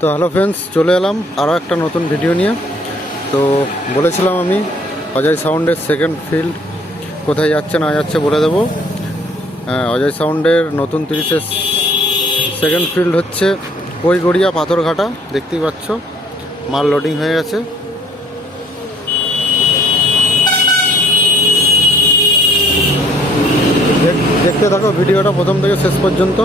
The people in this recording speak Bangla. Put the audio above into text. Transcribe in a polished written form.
তো হ্যালো ফ্রেন্ডস, চলে এলাম আরও একটা নতুন ভিডিও নিয়ে। তো বলেছিলাম আমি অজয় সাউন্ডের সেকেন্ড ফিল্ড কোথায় যাচ্ছে না যাচ্ছে বলে দেবো। অজয় সাউন্ডের নতুন 30-এর সেকেন্ড ফিল্ড হচ্ছে কৈগড়িয়া পাথরঘাটা। দেখতেই পাচ্ছ মাল লোডিং হয়ে গেছে। দেখতে থাকো ভিডিওটা প্রথম থেকে শেষ পর্যন্ত।